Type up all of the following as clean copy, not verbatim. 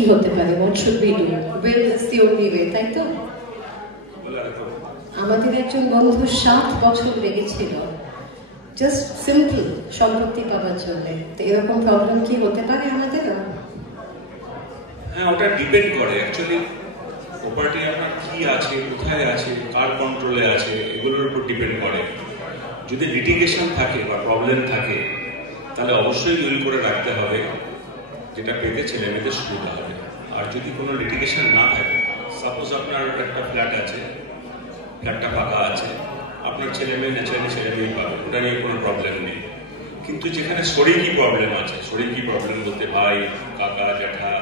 কি হতে পারে? What should we do? Will is the only way, তাই তো? আমাদের একজন বন্ধু 7 বছর লেগেছিল জাস্ট সিম্পল সম্পত্তি পাওয়ার জন্য। তো এরকম প্রবলেম কি হতে পারে আমাদের? হ্যাঁ, ওটা ডিপেন্ড করে অ্যাকচুয়ালি প্রপার্টি আপনার কি আছে, কোথায় আছে, কার কন্ট্রোলে আছে, এগুলোর উপর ডিপেন্ড করে। যদি লিটিগেশন থাকে বা প্রবলেম থাকে তাহলে অবশ্যই উইল করে রাখতে হবে, যেটা পেতে ছেলে মেয়েদের সুবিধা হবে। আর যদি কোনো লিটিগেশন না থাকে, সাপোজ আপনার একটা ফ্ল্যাট আছে, ফ্ল্যাটটা ফাঁকা আছে, আপনার ছেলে মেয়ে ন্যাচারালি ছেলে মেয়েই পাবে, ওটা নিয়ে কোনো প্রবলেম নেই। কিন্তু যেখানে শরীরী প্রবলেম আছে, শরীরী প্রবলেম বলতে ভাই, কাকা, জ্যাঠা,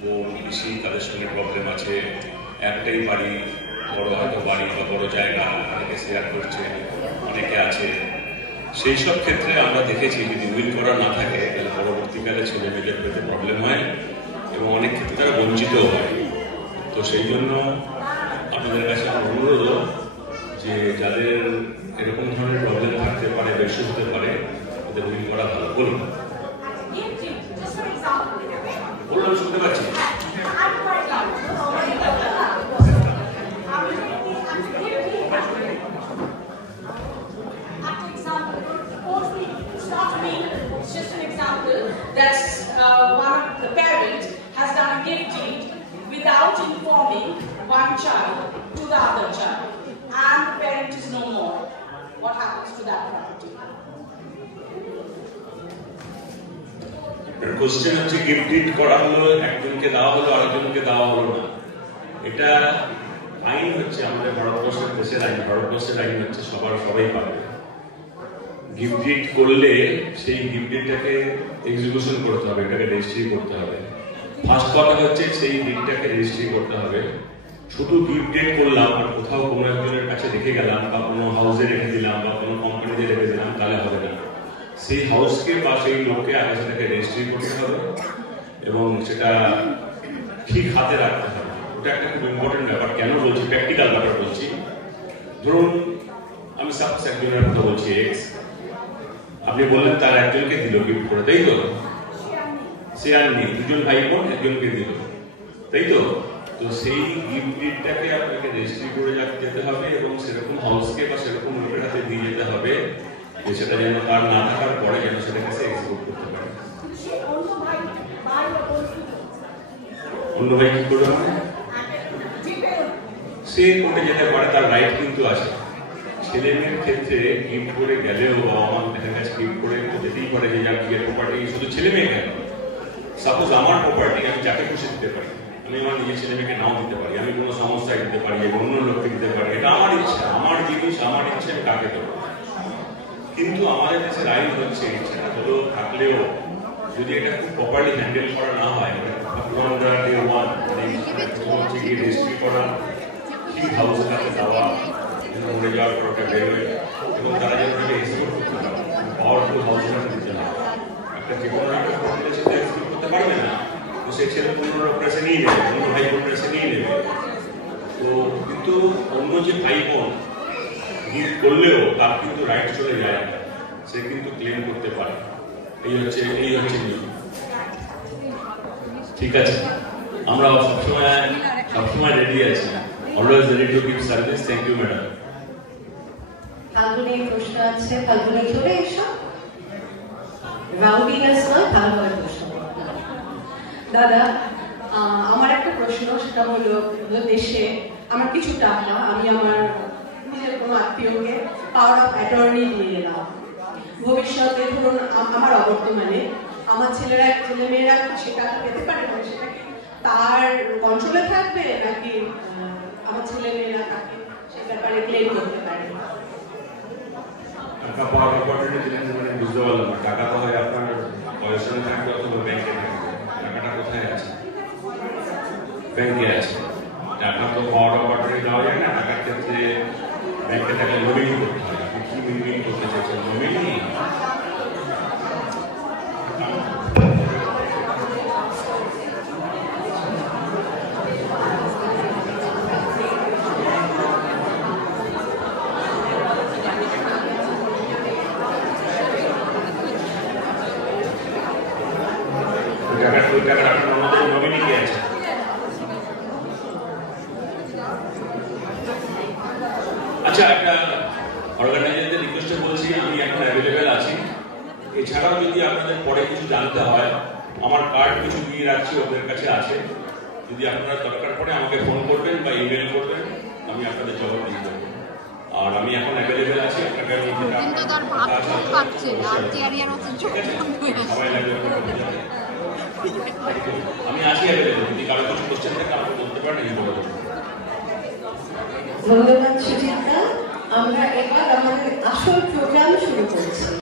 বোন, পিসি, তাদের সঙ্গে প্রবলেম আছে, একটাই বাড়ি, বড় হয়তো বাড়ি বা বড় জায়গা, অনেকে শেয়ার করছে, অনেকে আছে, সেই সব ক্ষেত্রে আমরা দেখেছি যদি উইল করা না থাকে তাহলে পরবর্তীকালে ছেলে মেয়েদের পেতে প্রবলেম হয় এবং অনেক ক্ষেত্রে তারা বঞ্চিতও হয়। তো সেই জন্য আপনাদের কাছে আমার অনুরোধ যে যাদের এরকম ধরনের প্রবলেম থাকতে পারে, বেশি হতে পারে, ওদের উইল করা ভালো। বলুন বলুন, শুনতে পাচ্ছি। Just an example that one of the parent has done a gift deed without informing one child to the other child, and the parent is no more. What happens to that property? Question হচ্ছে gift did করা হলো, একজনকে দেওয়া হলো, আরেকজনকে দেওয়া হলো না। এটা আইন হচ্ছে আমাদের ভারতবর্ষের দেশের আইন, ভারতবর্ষের আইন হচ্ছে সবাই পাবে। গিফট ডিড করলে সেই গিফট ডিডটাকে এক্সিকিউশন করতে হবে, এটাকে রেজিস্ট্রি করতে হবে। ফার্স্ট কথা হচ্ছে সেই ডিডটাকে রেজিস্ট্রি করতে হবে। শুধু গিফট ডিড করলাম আর কোথাও কোনো একজনের কাছে রেখে গেলাম বা কোনো হাউসে রেখে দিলাম বা কোনো কোম্পানিতে রেখে দিলাম তাহলে হবে না। সেই হাউসকে বা সেই লোককে আগে সেটাকে রেজিস্ট্রি করতে হবে এবং সেটা ঠিক হাতে রাখতে হবে। ওটা একটা খুব ইম্পর্টেন্ট ব্যাপার। কেন বলছি? প্র্যাকটিক্যাল ব্যাপার বলছি। ধরুন আমি সাপোজ একজনের কথা বলছি, এক্স, আপনি বললেন তার একজনকে দিল গিফট করে, তাই তো? সে আর নেই, দুজন ভাই বোন একজনকে দিল, তাই তো? তো সেই গিফট ডিডটাকে আপনাকে রেজিস্ট্রি করে যেতে হবে এবং সেরকম হাউসকে বা সেরকম লোকের হাতে দিয়ে যেতে হবে যে সেটা যেন তার না থাকার পরে যেন সেটাকে সে এক্সিকিউট করতে পারে। অন্য ভাই কি করবে? সে কোর্টে যেতে পারে, তার রাইট কিন্তু আছে। ছেলে মেয়ের ক্ষেত্রে গিফট করে গেলেও বাবা মা দেখা গেছে গিফট করে যেতেই পারে যে যার বিয়ের প্রপার্টি শুধু ছেলে মেয়ে কেন, সাপোজ আমার প্রপার্টি আমি যাকে খুশি দিতে পারি, আমি আমার নিজের ছেলে মেয়েকে নাও দিতে পারি, আমি কোনো সমস্যায় দিতে পারি, অন্য লোককে দিতে পারি, এটা আমার ইচ্ছা, আমার জিনিস, আমার ইচ্ছে, আমি কাকে দেবো। কিন্তু আমাদের দেশের আইন হচ্ছে ইচ্ছা হলো থাকলেও যদি এটা খুব প্রপারলি হ্যান্ডেল করা না হয়, রেজিস্ট্রি করা, ঠিক হাউসে তাকে দেওয়া, মরে যাওয়ার পর ওটা বেরোয় এবং তারা যেন ওটাকে এক্সিকিউট করতে পারে, পাওয়ারফুল হাউস দিতে হবে। একটা যে কোনো একটা প্রপার্টি সেটা এক্সিকিউট করতে পারবে না, তো সে ছেলে অন্য লোকরা এসে নিয়ে নেবে, অন্য ভাই বোনরা এসে নিয়ে নেবে। তো কিন্তু অন্য যে ভাই বোন গিফট করলেও তার কিন্তু রাইট চলে যায় না, সে কিন্তু ক্লেম করতে পারে। এই হচ্ছে নিয়ম। ঠিক আছে, আমরা সবসময় রেডি আছি, always ready to give service. Thank you madam. ফাল্গুনের প্রশ্ন আছে, ফাল্গুনে চলে এসো। রাউডিনেস নয়, ভালোভাবে প্রশ্ন। দাদা, আমার একটা প্রশ্ন, সেটা হলো দেশে আমার কিছু টাকা আমি আমার নিজের কোনো আত্মীয়কে পাওয়ার অফ অ্যাটর্নি দিয়ে দিলাম। ভবিষ্যতে ধরুন আমার অবর্তমানে আমার ছেলেমেয়েরা সে টাকা পেতে পারে, মানে সেটা কি তার কন্ট্রোলে থাকবে নাকি আমার ছেলেমেয়েরা তাকে সে ব্যাপারে ক্লেম করতে পারে? টাকা পাওয়ার অপরচুনিটি দিলেন মানে বুঝতে পারলাম না। টাকা তো হয় আপনার পয়সা থাকবে অথবা ব্যাংকে থাকবে। টাকাটা কোথায় আছে? ব্যাংকে আছে। টাকা তো পাওয়ার অপরচুনিটি দেওয়া যায় না। টাকার ক্ষেত্রে ব্যাংকে টাকা নমিনি করতে হয়। আপনি কি নমিনি করতে চাইছেন? নমিনি টাকা আপনার নমিনি কে আছে? এছাড়াও যদি আপনাদের পরে কিছু জানতে হয়, আমার কার্ড কিছু দিয়ে রাখছি, ওদের কাছে আছে। যদি আপনারা দরকার পড়ে আমাকে ফোন করবেন বা ইমেল করবেন, আমি আপনাদের জবাব দিয়ে দেবো। আর আমি এখন অ্যাভেলেবেল আছি, আপনাকে আমি আছি অ্যাভেলেবেল। যদি কারো কিছু কোশ্চেন থাকে আমাকে বলতে পারেন, আমি বলে দেবো। ধন্যবাদ সুচিত্রা। আমরা এবার আমাদের আসল প্রোগ্রাম শুরু করছি।